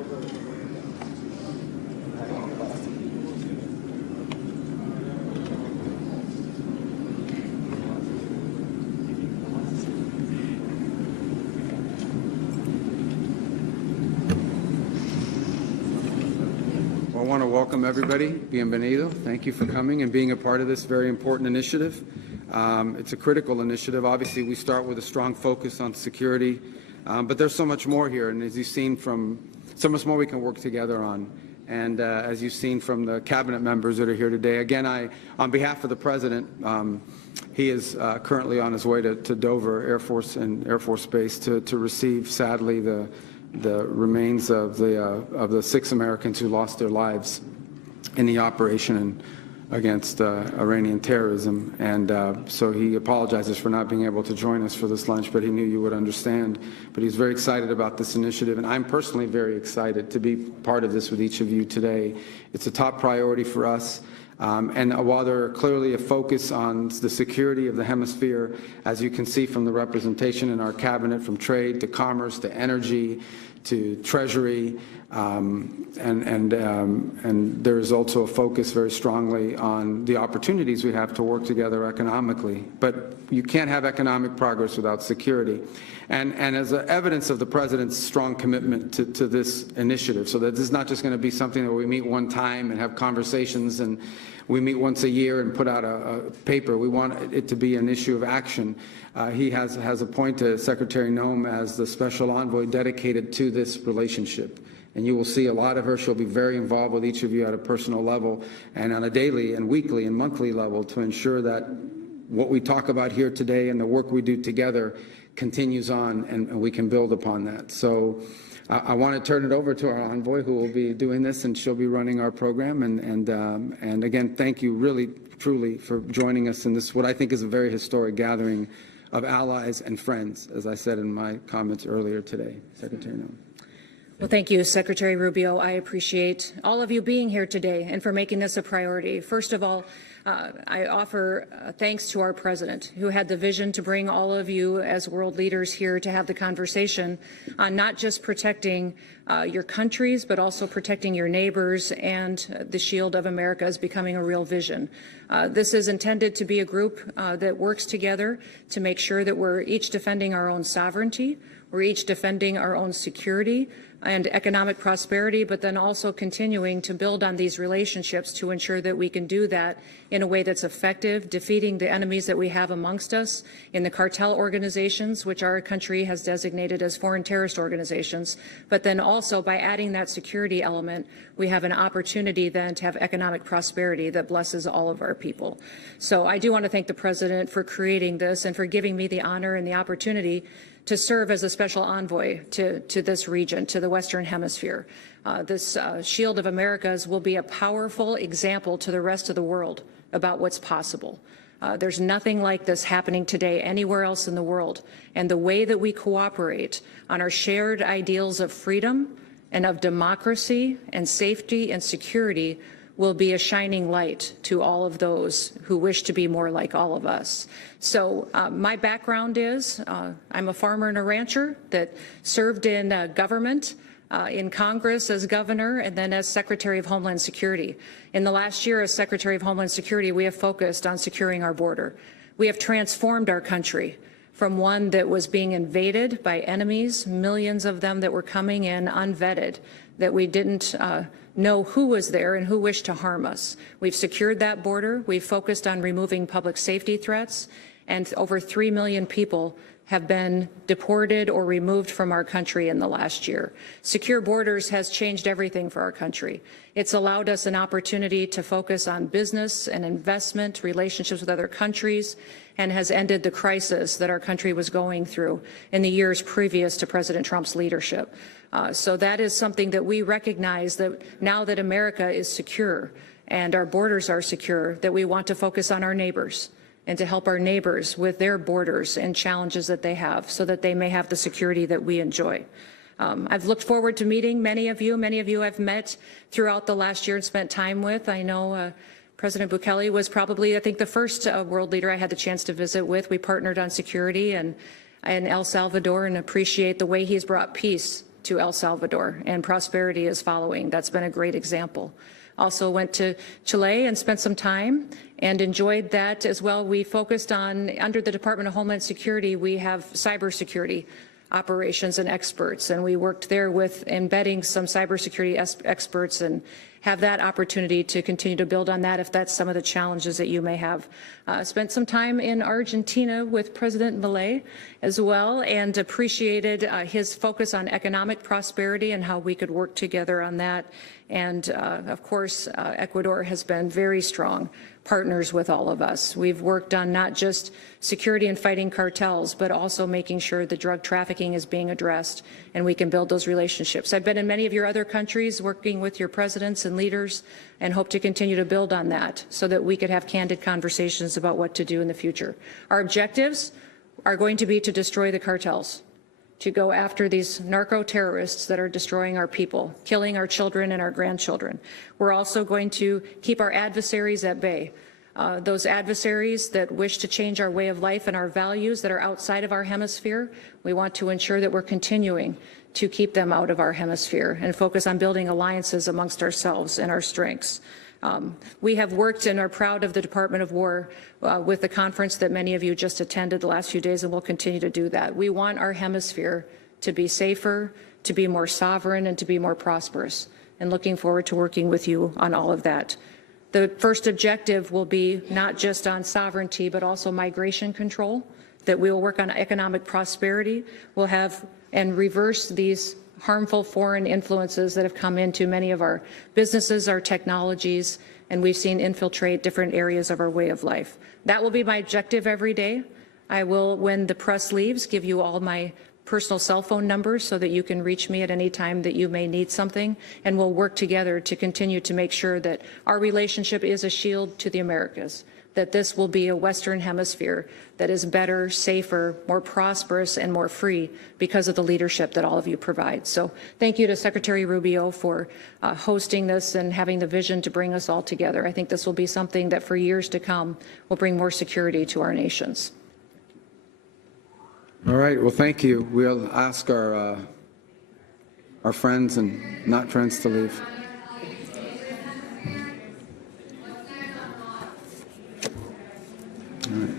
I want to welcome everybody. Bienvenido. Thank you for coming and being a part of this very important initiative. It's a critical initiative. Obviously, we start with a strong focus on security, but there's so much more here. And as you've seen from so much more we can work together on. And as you've seen from the cabinet members that are here today, again, on behalf of the president, he is currently on his way to Dover Air Force Base to receive, sadly, the remains of the 6 Americans who lost their lives in the operation against Iranian terrorism. And so he apologizes for not being able to join us for this lunch, but he knew you would understand. But he's very excited about this initiative, and I'm personally very excited to be part of this with each of you today. It's a top priority for us. And while there are clearly a focus on the security of the hemisphere, as you can see from the representation in our cabinet, from trade to commerce to energy to treasury, and there is also a focus very strongly on the opportunities we have to work together economically. But you can't have economic progress without security. And as evidence of the president's strong commitment to this initiative, so that this is not just going to be something that we meet one time and have conversations and we meet once a year and put out a paper. We want it to be an issue of action. He has appointed Secretary Noem as the special envoy dedicated to this relationship. And you will see a lot of her. She'll be very involved with each of you at a personal level and on a daily and weekly and monthly level to ensure that what we talk about here today and the work we do together continues on, and we can build upon that. So I want to turn it over to our envoy, who will be doing this, and she'll be running our program. And again, thank you really, truly, for joining us in this, what I think is a very historic gathering of allies and friends, as I said in my comments earlier today. Secretary Noem. Well, thank you, Secretary Rubio. I appreciate all of you being here today and for making this a priority. First of all, I offer thanks to our president, who had the vision to bring all of you as world leaders here to have the conversation on not just protecting your countries, but also protecting your neighbors, and the shield of America is becoming a real vision. This is intended to be a group that works together to make sure that we're each defending our own sovereignty, we're each defending our own security and economic prosperity, but then also continuing to build on these relationships to ensure that we can do that in a way that's effective, defeating the enemies that we have amongst us in the cartel organizations, which our country has designated as foreign terrorist organizations. But then also by adding that security element, we have an opportunity then to have economic prosperity that blesses all of our people. So I do want to thank the president for creating this and for giving me the honor and the opportunity to serve as a special envoy to this region, to the Western Hemisphere. This Shield of Americas will be a powerful example to the rest of the world about what's possible. There's nothing like this happening today anywhere else in the world. And the way that we cooperate on our shared ideals of freedom and of democracy and safety and security will be a shining light to all of those who wish to be more like all of us. So my background is I'm a farmer and a rancher that served in government, in Congress as governor, and then as Secretary of Homeland Security. In the last year as Secretary of Homeland Security, we have focused on securing our border. We have transformed our country from one that was being invaded by enemies, millions of them that were coming in unvetted, that we didn't know who was there and who wished to harm us. We've secured that border. We've focused on removing public safety threats, and over 3 million people have been deported or removed from our country in the last year. Secure borders has changed everything for our country. It's allowed us an opportunity to focus on business and investment, relationships with other countries, and has ended the crisis that our country was going through in the years previous to President Trump's leadership. So that is something that we recognize, that now that America is secure and our borders are secure, that we want to focus on our neighbors and to help our neighbors with their borders and challenges that they have so that they may have the security that we enjoy. I've looked forward to meeting many of you. Many of you I've met throughout the last year and spent time with. I know President Bukele was probably, I think, the first world leader I had the chance to visit with. We partnered on security and in El Salvador, and appreciate the way he's brought peace to El Salvador, and prosperity is following. That's been a great example. Also went to Chile and spent some time and enjoyed that as well. We focused on, under the Department of Homeland Security, we have cybersecurity operations and experts, and we worked there with embedding some cybersecurity experts and have that opportunity to continue to build on that if that's some of the challenges that you may have. Spent some time in Argentina with President Milei as well, and appreciated his focus on economic prosperity and how we could work together on that. And of course, Ecuador has been very strong partners with all of us. We've worked on not just security and fighting cartels, but also making sure the drug trafficking is being addressed and we can build those relationships. I've been in many of your other countries working with your presidents and leaders and hope to continue to build on that so that we could have candid conversations about what to do in the future. Our objectives are going to be to destroy the cartels, to go after these narco-terrorists that are destroying our people, killing our children and our grandchildren. We're also going to keep our adversaries at bay, those adversaries that wish to change our way of life and our values that are outside of our hemisphere. We want to ensure that we're continuing to keep them out of our hemisphere and focus on building alliances amongst ourselves and our strengths. We have worked and are proud of the Department of War with the conference that many of you just attended the last few days, and we'll continue to do that. We want our hemisphere to be safer, to be more sovereign, and to be more prosperous, and looking forward to working with you on all of that. The first objective will be not just on sovereignty, but also migration control, that we will work on economic prosperity. We'll have and reverse these harmful foreign influences that have come into many of our businesses, our technologies, and we've seen infiltrate different areas of our way of life. That will be my objective every day. I will, when the press leaves, give you all my personal cell phone numbers so that you can reach me at any time that you may need something, and we'll work together to continue to make sure that our relationship is a shield to the Americas, that this will be a Western Hemisphere that is better, safer, more prosperous, and more free because of the leadership that all of you provide. So thank you to Secretary Rubio for hosting this and having the vision to bring us all together. I think this will be something that for years to come will bring more security to our nations. All right, well, thank you. We'll ask our friends and not friends to leave. All right.